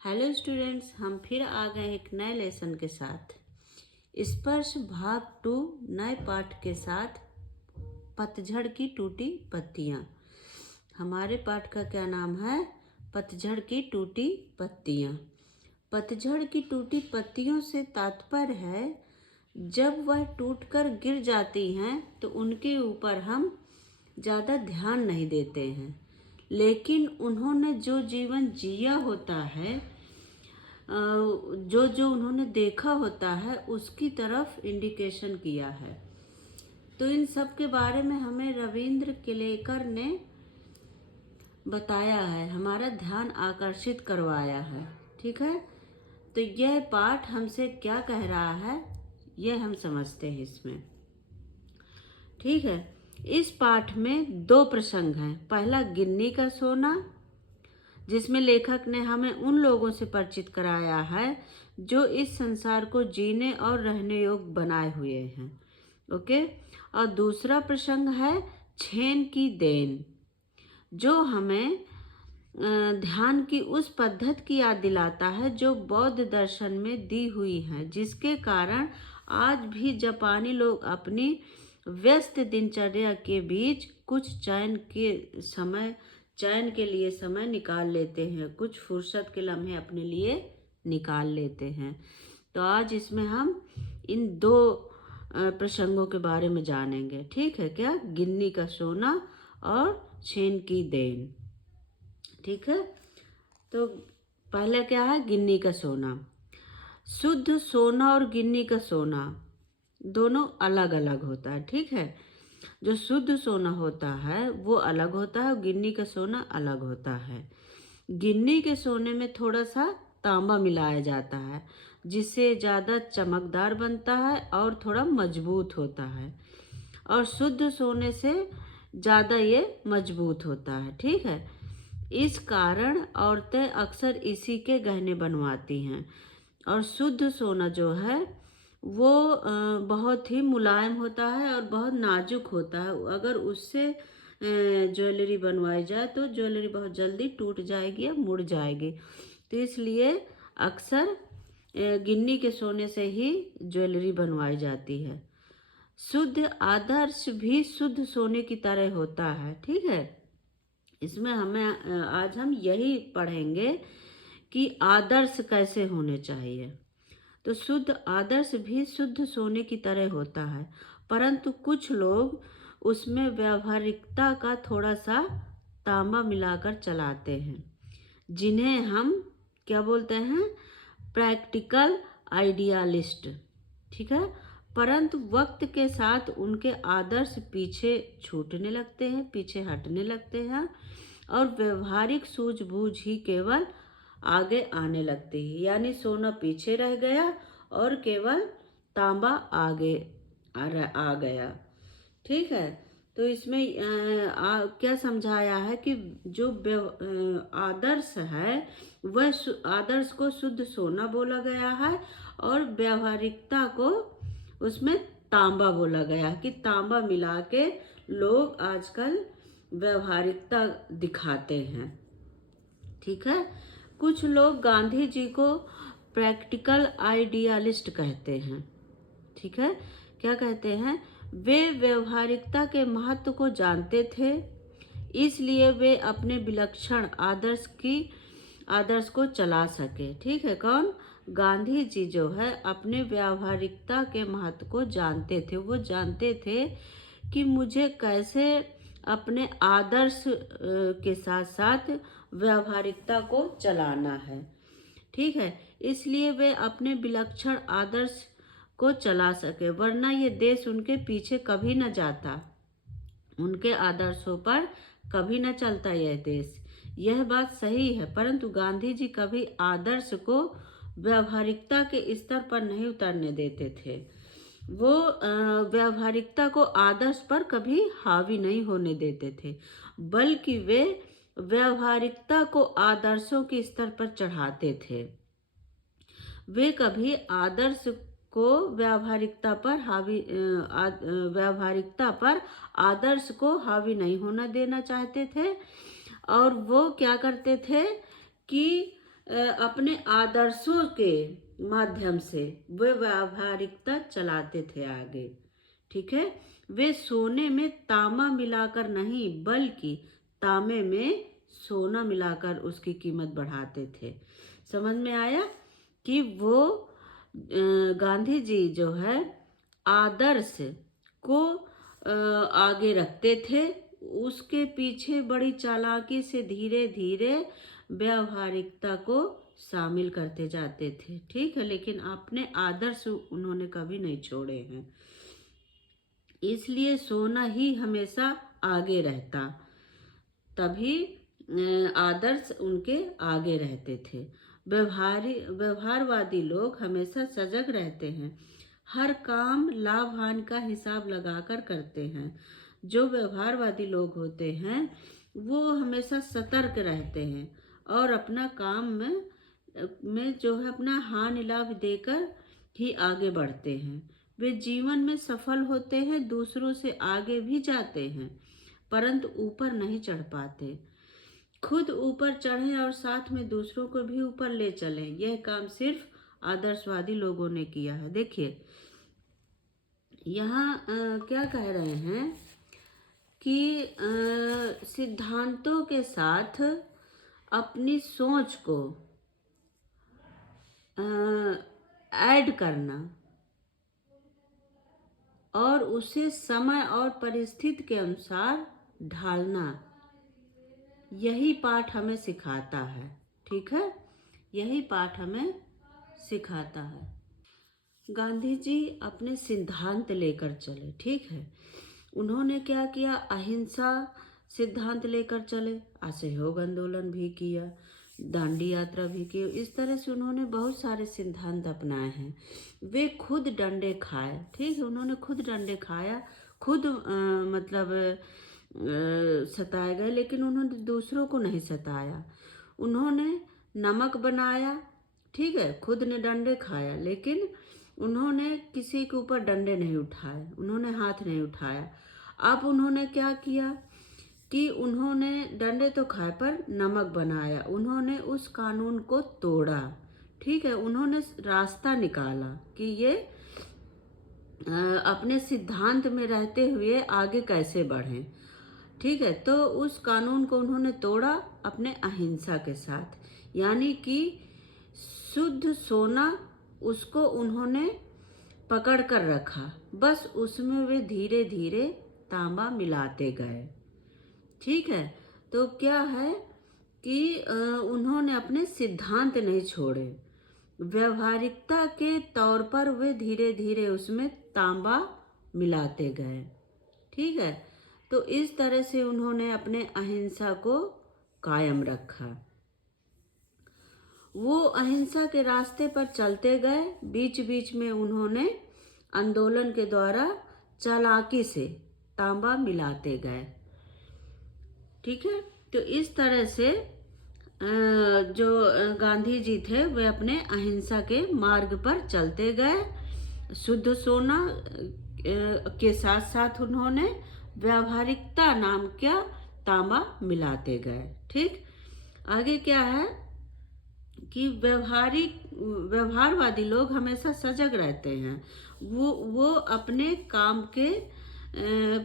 Hello students, हम फिर आ गए एक नए लेसन के साथ। स्पर्श भाग 2 नए पाठ के साथ पतझड़ की टूटी पत्तियाँ। हमारे पाठ का क्या नाम है? पतझड़ की टूटी पत्तियाँ। पतझड़ की टूटी पत्तियों से तात्पर्य है जब वह टूटकर गिर जाती हैं तो उनके ऊपर हम ज़्यादा ध्यान नहीं देते हैं, लेकिन उन्होंने जो जीवन जिया होता है, जो जो उन्होंने देखा होता है, उसकी तरफ इंडिकेशन किया है। तो इन सब के बारे में हमें रविंद्र किलेकर ने बताया है, हमारा ध्यान आकर्षित करवाया है। ठीक है, तो यह पाठ हमसे क्या कह रहा है यह हम समझते हैं इसमें। ठीक है, इस पाठ में 2 प्रसंग हैं। पहला गिन्नी का सोना, जिसमें लेखक ने हमें उन लोगों से परिचित कराया है जो इस संसार को जीने और रहने योग्य बनाए हुए हैं। ओके। और दूसरा प्रसंग है छेन की देन, जो हमें ध्यान की उस पद्धति की याद दिलाता है जो बौद्ध दर्शन में दी हुई है, जिसके कारण आज भी जापानी लोग अपनी व्यस्त दिनचर्या के बीच कुछ चैन के लिए समय निकाल लेते हैं, कुछ फुर्सत के लम्हे अपने लिए निकाल लेते हैं। तो आज इसमें हम इन 2 प्रसंगों के बारे में जानेंगे। ठीक है क्या? गिन्नी का सोना और छेन की देन। ठीक है, तो पहले क्या है? गिन्नी का सोना। शुद्ध सोना और गिन्नी का सोना दोनों अलग अलग होता है। ठीक है, जो शुद्ध सोना होता है वो अलग होता है और गिन्नी का सोना अलग होता है। गिन्नी के सोने में थोड़ा सा तांबा मिलाया जाता है, जिससे ज़्यादा चमकदार बनता है और थोड़ा मजबूत होता है, और शुद्ध सोने से ज़्यादा ये मजबूत होता है। ठीक है, इस कारण औरतें अक्सर इसी के गहने बनवाती हैं। और शुद्ध सोना जो है वो बहुत ही मुलायम होता है और बहुत नाजुक होता है। अगर उससे ज्वेलरी बनवाई जाए तो ज्वेलरी बहुत जल्दी टूट जाएगी या मुड़ जाएगी। तो इसलिए अक्सर गिन्नी के सोने से ही ज्वेलरी बनवाई जाती है। शुद्ध आदर्श भी शुद्ध सोने की तरह होता है। ठीक है, इसमें हमें आज हम यही पढ़ेंगे कि आदर्श कैसे होने चाहिए। तो शुद्ध आदर्श भी शुद्ध सोने की तरह होता है, परंतु कुछ लोग उसमें व्यावहारिकता का थोड़ा सा तांबा मिलाकर चलाते हैं, जिन्हें हम क्या बोलते हैं? प्रैक्टिकल आइडियालिस्ट। ठीक है, परंतु वक्त के साथ उनके आदर्श पीछे छूटने लगते हैं, पीछे हटने लगते हैं, और व्यवहारिक सूझबूझ ही केवल आगे आने लगती है। यानी सोना पीछे रह गया और केवल तांबा आगे आ गया। ठीक है, तो इसमें क्या समझाया है कि जो आदर्श है वह आदर्श को शुद्ध सोना बोला गया है, और व्यवहारिकता को उसमें तांबा बोला गया, कि तांबा मिला के लोग आजकल व्यवहारिकता दिखाते हैं। ठीक है, कुछ लोग गांधी जी को प्रैक्टिकल आइडियालिस्ट कहते हैं। ठीक है, क्या कहते हैं? वे व्यवहारिकता के महत्व को जानते थे, इसलिए वे अपने विलक्षण आदर्श को चला सके। ठीक है, कौन? गांधी जी जो है अपने व्यावहारिकता के महत्व को जानते थे। वो जानते थे कि मुझे कैसे अपने आदर्श के साथ साथ व्यावहारिकता को चलाना है। ठीक है, इसलिए वे अपने विलक्षण आदर्श को चला सके, वरना ये देश उनके पीछे कभी न जाता, उनके आदर्शों पर कभी न चलता यह देश। यह बात सही है, परंतु गांधी जी कभी आदर्श को व्यावहारिकता के स्तर पर नहीं उतरने देते थे। वो व्यावहारिकता को आदर्श पर कभी हावी नहीं होने देते थे, बल्कि वे व्यावहारिकता को आदर्शों के स्तर पर चढ़ाते थे। वे कभी आदर्श को व्यावहारिकता पर आदर्श को हावी नहीं होना देना चाहते थे। और वो क्या करते थे कि अपने आदर्शों के माध्यम से वे व्यावहारिकता चलाते थे आगे। ठीक है, वे सोने में तांबा मिलाकर नहीं बल्कि तांबे में सोना मिलाकर उसकी कीमत बढ़ाते थे। समझ में आया कि वो गांधी जी जो है आदर्श को आगे रखते थे, उसके पीछे बड़ी चालाकी से धीरे धीरे व्यावहारिकता को शामिल करते जाते थे। ठीक है, लेकिन अपने आदर्श उन्होंने कभी नहीं छोड़े हैं, इसलिए सोना ही हमेशा आगे रहता, तभी आदर्श उनके आगे रहते थे। व्यवहारवादी लोग हमेशा सजग रहते हैं, हर काम लाभ हानि का हिसाब लगाकर करते हैं। जो व्यवहारवादी लोग होते हैं वो हमेशा सतर्क रहते हैं और अपना काम में जो है अपना हानि लाभ देकर ही आगे बढ़ते हैं। वे जीवन में सफल होते हैं, दूसरों से आगे भी जाते हैं, परंतु ऊपर नहीं चढ़ पाते। खुद ऊपर चढ़ें और साथ में दूसरों को भी ऊपर ले चलें, यह काम सिर्फ आदर्शवादी लोगों ने किया है। देखिए यहाँ क्या कह रहे हैं कि सिद्धांतों के साथ अपनी सोच को ऐड करना और उसे समय और परिस्थिति के अनुसार ढालना, यही पाठ हमें सिखाता है। ठीक है, यही पाठ हमें सिखाता है। गांधी जी अपने सिद्धांत लेकर चले। ठीक है, उन्होंने क्या किया, अहिंसा सिद्धांत लेकर चले, असहयोग आंदोलन भी किया, दांडी यात्रा भी की। इस तरह से उन्होंने बहुत सारे सिद्धांत अपनाए हैं। वे खुद डंडे खाए। ठीक है, उन्होंने खुद डंडे खाया, खुद मतलब सताए गए, लेकिन उन्होंने दूसरों को नहीं सताया। उन्होंने नमक बनाया, ठीक है, खुद ने डंडे खाया, लेकिन उन्होंने किसी के ऊपर डंडे नहीं उठाए, उन्होंने हाथ नहीं उठाया। अब उन्होंने क्या किया कि उन्होंने डंडे तो खाए पर नमक बनाया, उन्होंने उस कानून को तोड़ा। ठीक है, उन्होंने रास्ता निकाला कि ये अपने सिद्धांत में रहते हुए आगे कैसे बढ़ें। ठीक है, तो उस कानून को उन्होंने तोड़ा अपने अहिंसा के साथ, यानी कि शुद्ध सोना, उसको उन्होंने पकड़ कर रखा, बस उसमें वे धीरे धीरे तांबा मिलाते गए। ठीक है, तो क्या है कि उन्होंने अपने सिद्धांत नहीं छोड़े, व्यवहारिकता के तौर पर वे धीरे धीरे उसमें तांबा मिलाते गए। ठीक है, तो इस तरह से उन्होंने अपने अहिंसा को कायम रखा। वो अहिंसा के रास्ते पर चलते गए, बीच बीच में उन्होंने आंदोलन के द्वारा चालाकी से तांबा मिलाते गए। ठीक है, तो इस तरह से जो गांधी जी थे वे अपने अहिंसा के मार्ग पर चलते गए, शुद्ध सोना के साथ साथ उन्होंने व्यावहारिकता नाम का तांबा मिलाते गए। ठीक, आगे क्या है कि व्यवहारवादी लोग हमेशा सजग रहते हैं। वो अपने काम के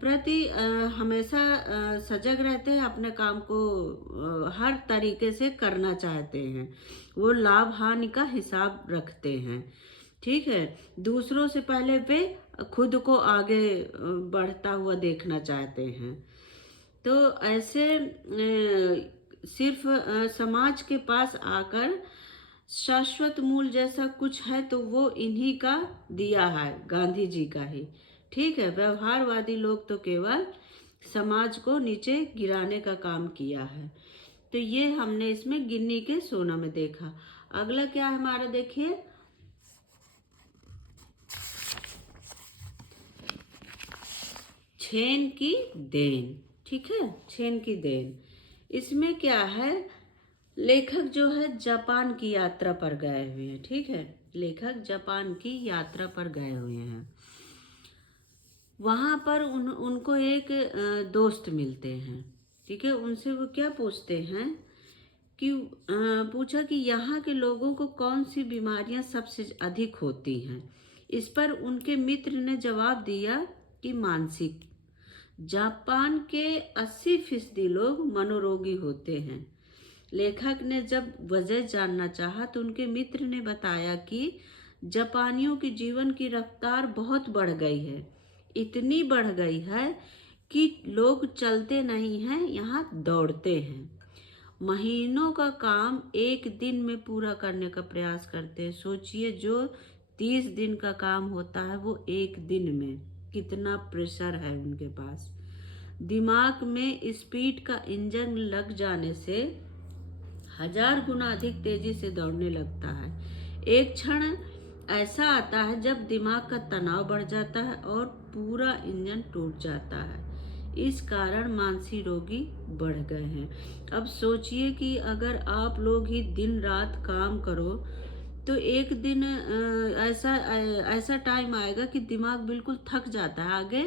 प्रति हमेशा सजग रहते हैं, अपने काम को हर तरीके से करना चाहते हैं। वो लाभ हानि का हिसाब रखते हैं। ठीक है, दूसरों से पहले वे खुद को आगे बढ़ता हुआ देखना चाहते हैं। तो ऐसे सिर्फ समाज के पास आकर शाश्वत मूल जैसा कुछ है तो वो इन्हीं का दिया है, गांधी जी का ही। ठीक है, व्यवहारवादी लोग तो केवल समाज को नीचे गिराने का काम किया है। तो ये हमने इसमें गिन्नी के सोना में देखा। अगला क्या है हमारा, देखिए छेन की देन। ठीक है, छेन की देन, इसमें क्या है, लेखक जो है जापान की यात्रा पर गए हुए हैं। ठीक है, लेखक जापान की यात्रा पर गए हुए हैं। वहां पर उनको एक दोस्त मिलते हैं। ठीक है, उनसे वो क्या पूछते हैं कि पूछा कि यहाँ के लोगों को कौन सी बीमारियां सबसे अधिक होती हैं। इस पर उनके मित्र ने जवाब दिया कि मानसिक। जापान के 80% लोग मनोरोगी होते हैं। लेखक ने जब वजह जानना चाहा तो उनके मित्र ने बताया कि जापानियों की जीवन की रफ्तार बहुत बढ़ गई है। इतनी बढ़ गई है कि लोग चलते नहीं हैं, यहाँ दौड़ते हैं। महीनों का काम एक दिन में पूरा करने का प्रयास करते हैं। सोचिए, जो 30 दिन का काम होता है वो एक दिन में, कितना प्रेशर है उनके पास। दिमाग में स्पीड का इंजन लग जाने से 1000 गुना अधिक तेजी से दौड़ने लगता है। एक क्षण ऐसा आता है जब दिमाग का तनाव बढ़ जाता है और पूरा इंजन टूट जाता है। इस कारण मानसिक रोगी बढ़ गए हैं। अब सोचिए कि अगर आप लोग ही दिन रात काम करो तो एक दिन ऐसा टाइम आएगा कि दिमाग बिल्कुल थक जाता है, आगे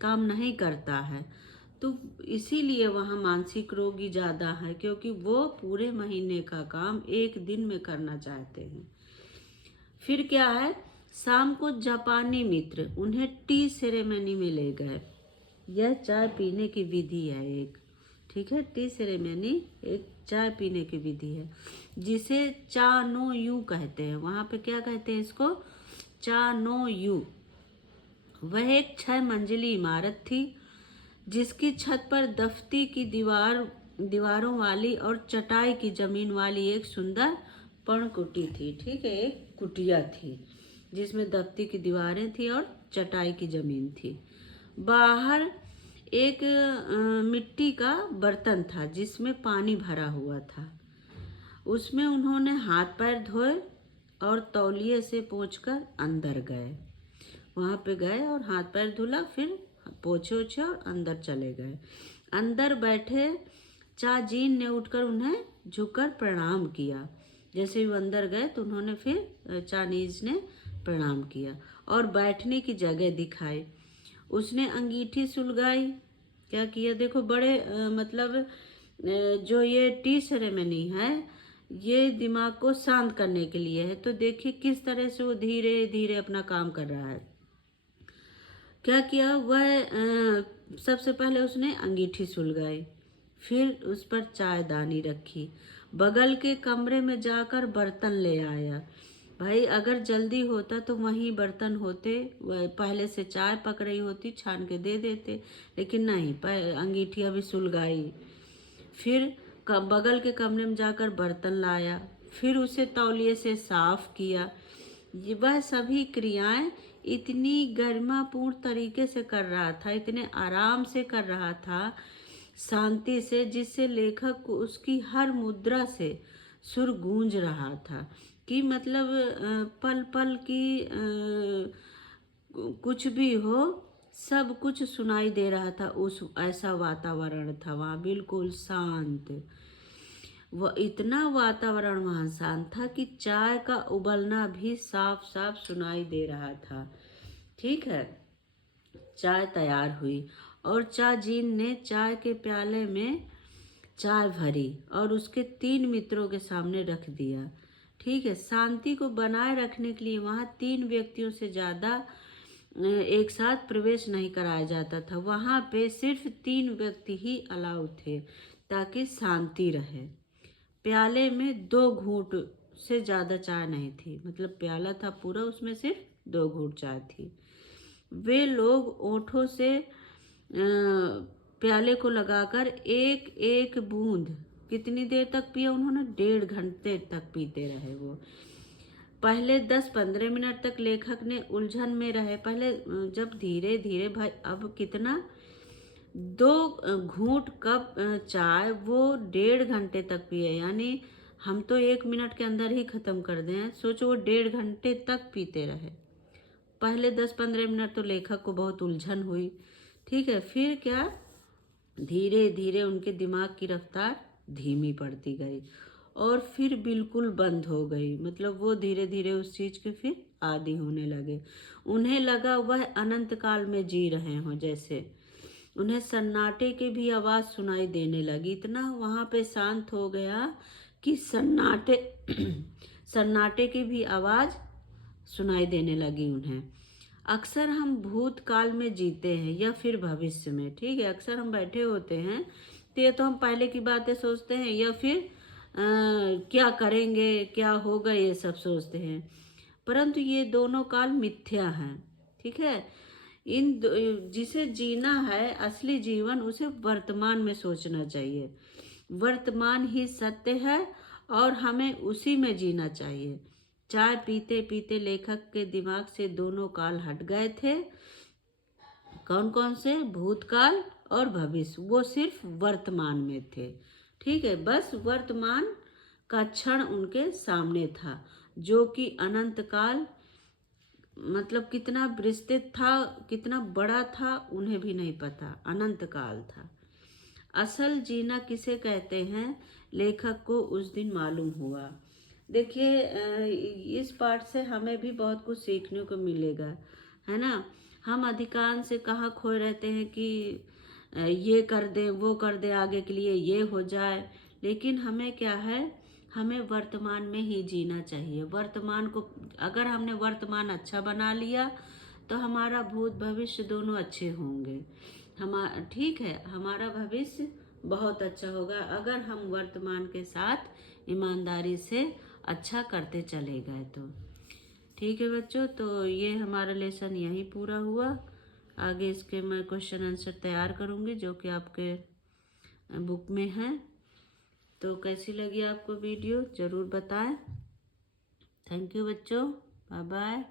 काम नहीं करता है। तो इसीलिए वहाँ मानसिक रोगी ज़्यादा है, क्योंकि वो पूरे महीने का काम एक दिन में करना चाहते हैं। फिर क्या है, शाम को जापानी मित्र उन्हें टी सेरेमनी में ले गए। यह चाय पीने की विधि है एक, ठीक है। टी सेरेमनी एक चाय पीने की विधि है जिसे चा नो यू कहते हैं। वहाँ पे क्या कहते हैं इसको, चा नो यू। वह एक 6 मंजिली इमारत थी जिसकी छत पर दफ्ती की दीवारों वाली और चटाई की जमीन वाली एक सुंदर पर्णकुटी थी, ठीक है। एक कुटिया थी जिसमें दफ्ती की दीवारें थी और चटाई की जमीन थी। बाहर एक मिट्टी का बर्तन था जिसमें पानी भरा हुआ था। उसमें उन्होंने हाथ पैर धोए और तौलिए से पोंछकर अंदर गए। वहाँ पे गए और हाथ पैर धुला, फिर पोछे ओछे और अंदर चले गए। अंदर बैठे चाजीन ने उठकर उन्हें झुककर प्रणाम किया। जैसे ही वो अंदर गए तो उन्होंने फिर चाइनीज ने प्रणाम किया और बैठने की जगह दिखाई। उसने अंगीठी सुलगाई। क्या किया, देखो बड़े मतलब जो ये टी सेरेमनी है ये दिमाग को शांत करने के लिए है। तो देखिए किस तरह से वो धीरे धीरे अपना काम कर रहा है। क्या किया, वह सबसे पहले उसने अंगीठी सुलगाई, फिर उस पर चायदानी रखी, बगल के कमरे में जाकर बर्तन ले आया। भाई अगर जल्दी होता तो वहीं बर्तन होते, वह पहले से चाय पक रही होती, छान के दे देते, लेकिन नहीं, अंगीठी अभी सुलगाई। फिर बगल के कमरे में जाकर बर्तन लाया, फिर उसे तौलिए से साफ किया। वह सभी क्रियाएं इतनी गरिमापूर्ण तरीके से कर रहा था, इतने आराम से कर रहा था, शांति से, जिससे लेखक को उसकी हर मुद्रा से सुर गूंज रहा था कि मतलब पल पल की कुछ भी हो, सब कुछ सुनाई दे रहा था। उस ऐसा वातावरण था वहाँ, बिल्कुल शांत। वह इतना वातावरण वहाँ शांत था कि चाय का उबलना भी साफ साफ सुनाई दे रहा था, ठीक है। चाय तैयार हुई और चाजीन ने चाय के प्याले में चाय भरी और उसके 3 मित्रों के सामने रख दिया, ठीक है। शांति को बनाए रखने के लिए वहाँ 3 व्यक्तियों से ज़्यादा एक साथ प्रवेश नहीं कराया जाता था। वहाँ पे सिर्फ 3 व्यक्ति ही अलाउ थे ताकि शांति रहे। प्याले में 2 घूंट से ज़्यादा चाय नहीं थी, मतलब प्याला था पूरा, उसमें सिर्फ 2 घूंट चाय थी। वे लोग ओंठों से प्याले को लगाकर एक एक बूंद कितनी देर तक पिया उन्होंने, 1.5 घंटे तक पीते रहे वो। पहले 10-15 मिनट तक लेखक ने उलझन में रहे। पहले जब धीरे धीरे, भाई अब कितना, 2 घूंट कप चाय वो 1.5 घंटे तक पिए, यानी हम तो 1 मिनट के अंदर ही ख़त्म कर दें, सोचो वो 1.5 घंटे तक पीते रहे। पहले 10-15 मिनट तो लेखक को बहुत उलझन हुई, ठीक है। फिर क्या, धीरे धीरे उनके दिमाग की रफ्तार धीमी पड़ती गई और फिर बिल्कुल बंद हो गई। मतलब वो धीरे धीरे उस चीज़ के फिर आदी होने लगे। उन्हें लगा वह अनंत काल में जी रहे हों जैसे। उन्हें सन्नाटे की भी आवाज़ सुनाई देने लगी। इतना वहाँ पे शांत हो गया कि सन्नाटे सन्नाटे की भी आवाज़ सुनाई देने लगी उन्हें। अक्सर हम भूतकाल में जीते हैं या फिर भविष्य में, ठीक है। अक्सर हम बैठे होते हैं तो ये तो हम पहले की बातें सोचते हैं या फिर क्या करेंगे, क्या होगा, ये सब सोचते हैं। परंतु ये दोनों काल मिथ्या हैं, ठीक है। जिसे जीना है असली जीवन, उसे वर्तमान में सोचना चाहिए। वर्तमान ही सत्य है और हमें उसी में जीना चाहिए। चाय पीते पीते लेखक के दिमाग से दोनों काल हट गए थे। कौन कौन से? भूतकाल और भविष्य। वो सिर्फ वर्तमान में थे, ठीक है। बस वर्तमान का क्षण उनके सामने था, जो कि अनंत काल, मतलब कितना विस्तृत था, कितना बड़ा था, उन्हें भी नहीं पता। अनंत काल था। असल जीना किसे कहते हैं, लेखक को उस दिन मालूम हुआ। देखिए, इस पाठ से हमें भी बहुत कुछ सीखने को मिलेगा, है ना। हम अधिकांश से कहाँ खोए रहते हैं कि ये कर दे, वो कर दे, आगे के लिए ये हो जाए। लेकिन हमें क्या है, हमें वर्तमान में ही जीना चाहिए। वर्तमान को अगर हमने वर्तमान अच्छा बना लिया तो हमारा भूत भविष्य दोनों अच्छे होंगे। ठीक है, हमारा भविष्य बहुत अच्छा होगा अगर हम वर्तमान के साथ ईमानदारी से अच्छा करते चले गए तो। ठीक है बच्चों, तो ये हमारा लेसन यहीं पूरा हुआ। आगे इसके मैं क्वेश्चन आंसर तैयार करूँगी जो कि आपके बुक में है। तो कैसी लगी आपको वीडियो ज़रूर बताएं। थैंक यू बच्चों, बाय बाय।